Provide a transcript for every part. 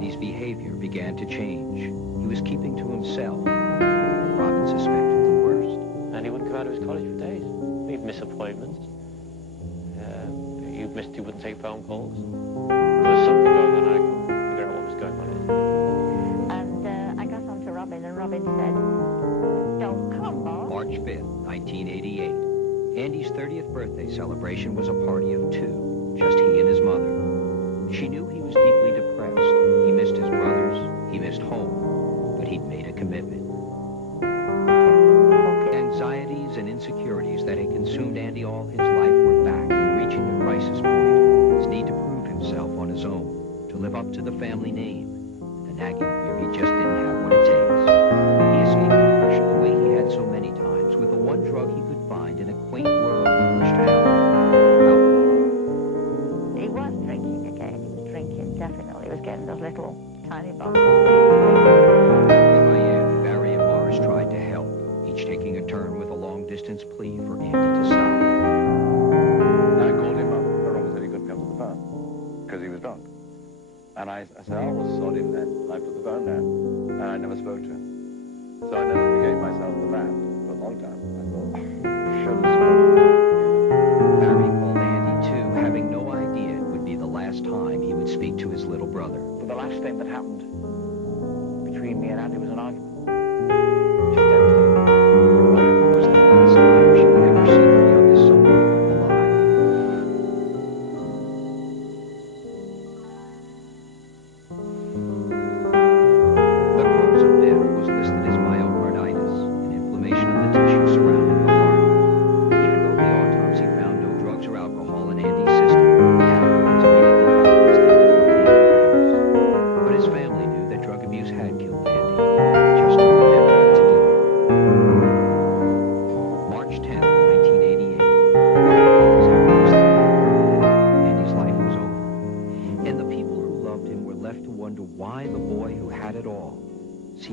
Andy's behavior began to change. He was keeping to himself. Robin suspected the worst. And he wouldn't come out of his college for days. He'd miss appointments. He wouldn't take phone calls. There was something going on. I couldn't figure out what was going on. And I got on to Robin, and Robin said, "Don't come, Bob." March 5th, 1988. Andy's 30th birthday celebration was a party of two, just he and his mother. She knew he was deeply depressed. He missed his brothers, he missed home, but he'd made a commitment. Anxieties and insecurities that had consumed Andy all his life were back and reaching a crisis point. His need to prove himself on his own, to live up to the family name, the nagging fear he just didn't have what it takes. He escaped depression the way he had so many times, with the one drug he could find in a quaint rural English town. He was drinking again. He was drinking, definitely. He was getting those little tiny bottles. Barry and Morris tried to help, each taking a turn with a long-distance plea for Andy to stop. I called him up. Robin said he couldn't come to the phone because he was drunk. And I said, "Oh, well, sod him then." I put the phone down, and I never spoke to him. So I never forgave myself for that for a long time. I thought, should have spoken to him. Barry called Andy, too, having no idea it would be the last time he would speak to his little brother. But the last thing that happened between me and Andy was an argument.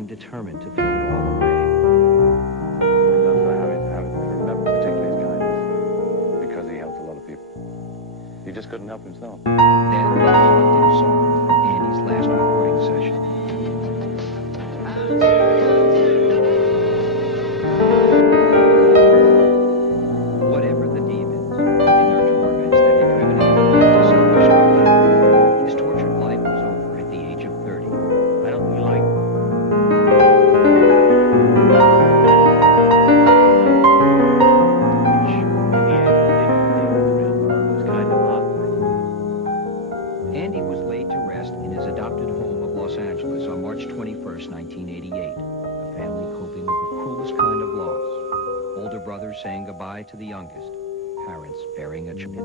Determined to throw it all away. Remember particularly his kindness, because he helped a lot of people. He just couldn't help himself. Then the haunting song from Andy's last recording session. Whatever the demons and inner torments that had driven Andy into self-destruction, his tortured life was over at the age of 30. I don't really like Andy was laid to rest in his adopted home of Los Angeles on March 21st, 1988. The family coping with the cruelest kind of loss. Older brothers saying goodbye to the youngest. Parents burying a child.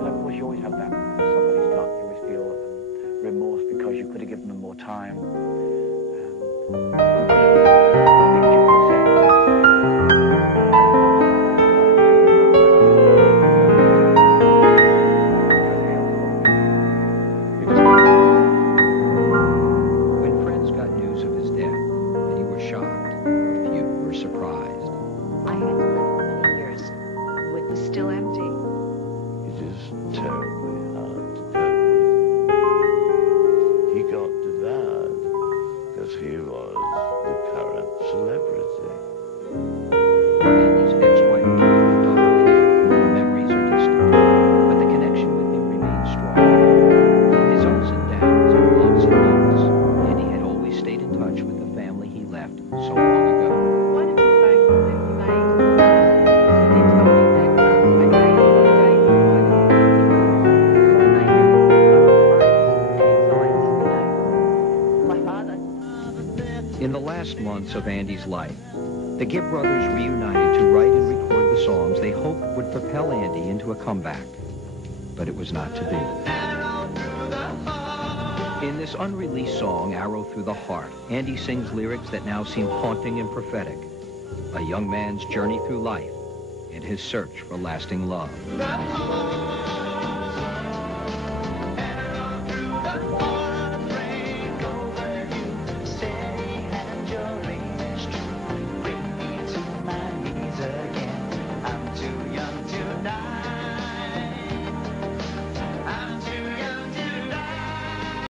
And of course, you always have that. Somebody's gone. You always feel remorse because you could have given them more time. He was the current celebrity. For Andy's ex-wife, Kate, and daughter, Peter, the memories are distant, but the connection with him remains strong. Through his ups and downs and loves and lows, Andy had always stayed in touch with the family he left so long ago. One of his phone calls that he made, he did tell me that, again, the day before I did, my father. In the last months of Andy's life, the Gibb brothers reunited to write and record the songs they hoped would propel Andy into a comeback. But it was not to be. In this unreleased song, Arrow Through the Heart, Andy sings lyrics that now seem haunting and prophetic. A young man's journey through life and his search for lasting love.